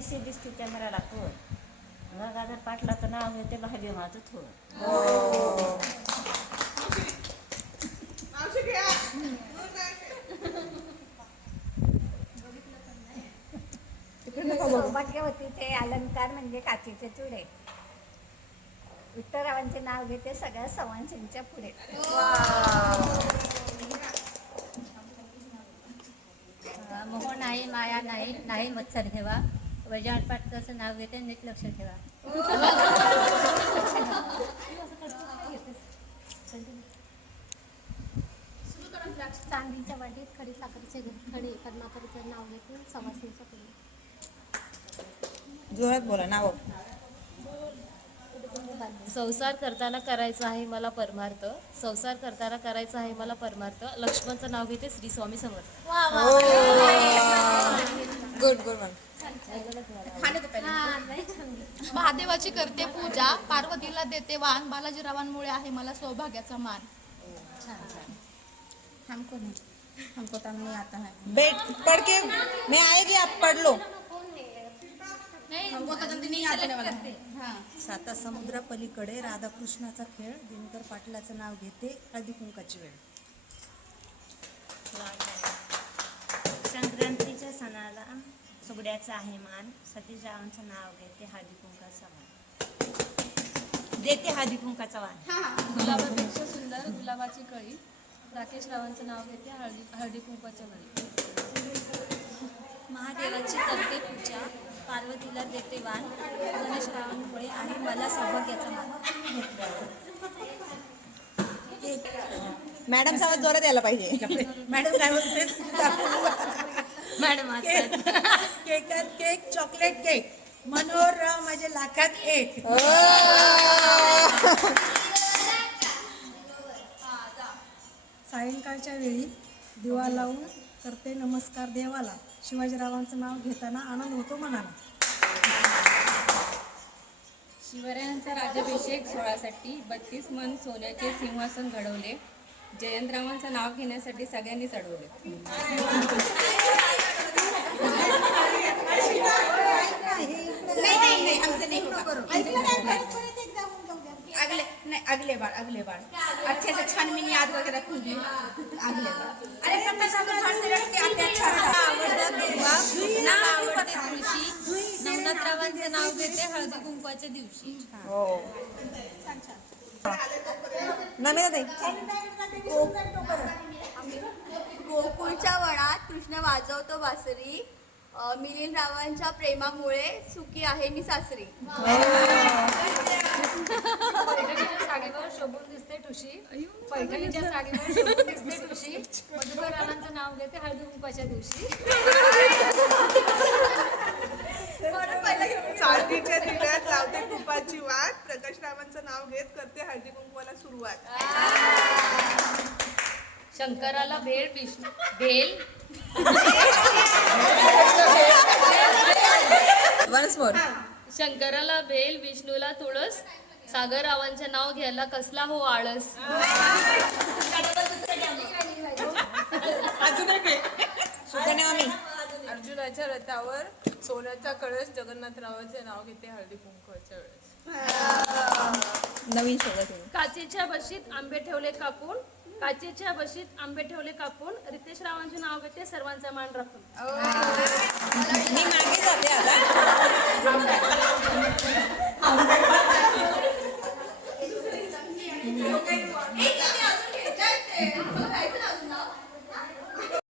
दिसे दिसते कॅमेरा लागतो गंगाधर पाटलाचं नाव घेते भाग्य माझं थोर. सौभाग्यवतीचे अलंकार म्हणजे काचेचे चुडे. विठ्ठलरावांचे नाव घेते सगळ्या सवांशींच्या पुढे. मोह नाही माया नाही नाही मत्सर ठेवा. वैजाट पाटकाचं नाव घेते नीट लक्ष ठेवा. चांदीच्या वाटीत खडी साखरेचे खडे पद्माकरचं नाव घेते सवासनीच्या पुढे जोरात बोला नाव. संसार करताना करायचा आहे मला परमार्थ. संसार करताना करायचा आहे मला परमार्थ. लक्ष्मणचं नाव घेते श्री स्वामी समर्थ. गुड गुड वन महादेवाची करते पूजा पार्वतीला देते वाण बालाजीरावांमुळे आहे मला सौभाग्याचा मान. हमको नहीं हमको नहीं आता है बेट पढ़ के. मैं आएगी आप पढ़ लो साता समुद्रापलीकडे राधाकृष्णाचा खेळ. दिनकर पाटलाचं नाव घेते हळदी कुंकाची वेळ. सुगड्याचा आहे मान. सतीश रावांचं नाव घेते हळदी कुंकाचा वाण देते हळदी कुंकाचा वाण गुलाबापेक्षा सुंदर गुलाबाची कळी. राकेश रावांचं नाव घेते हळदी हळदी कुंकवाच्या वेळी महादेवाची करते पूजा. पार्वतीला देते वाण. गणेश रावांमुळे आहे मला सौभाग्याचा मान. मॅडम आवाज जोरात यायला पाहिजे. मॅडम काय बोलते मॅडम केकात केक चॉकलेट केक. मनोहरराव माझ्या लाखात एक. सायंकाळच्या वेळी दिवा लावून करते नमस्कार देवाला. शिवाजीरावांचं नाव घेताना आनंद होतो मनाला. शिवरायांचा राज्याभिषेक सोहळ्यासाठी बत्तीस मन सोन्याचे सिंहासन घडवले. जयंतरावांचं नाव घेण्यासाठी सगळ्यांनी चढवले. अगले बार। अच्छे से छानबीन याद करके रखूंगी अगले बार। अरे प्रकाश आप घर से लड़के आते अच्छा सा आवडता दुर्वा पुन्हा आवडते तुळशी। नवनाथरावांचं नाव घेते हळदी कुंकवाच्या दिवशी। हो। नमिता गोकुळच्या वनात कृष्ण वाजवतो बासरी. मिलिंद रावांच्या प्रेमामुळे सुखी आहे मी सासरी. पैठणीच्या साडीवर शोभून दिसते ठुशी. पैठणीच्या साडीवर शोभून दिसते ठुशी. मधुकर रावांचं नाव घेते हळदी दिवशी. चांदीच्या दिव्यात लावते तुपाची वाट. प्रकाश रावांचं नाव घेत करते हळदी कुंकवाला सुरुवात. शंकराला भेळ विष्णू भेल? वन्स मोर शंकराला भेल विष्णूला तुळस सागर रावांचे नाव घ्यायला कसला हो आळस? अर्जुनाच्या रथावर सोन्याचा कळस जगन्नाथरावाचे नाव घेते हळदी कुंकवाच्या वेळेस. नवीन. काचेच्या बशीत आंबे ठेवले कापून काचेच्या बशीत आंबे ठेवले कापून रितेश रावांचे नाव घेते सर्वांचा मान राखून. मी मागे जाते आता.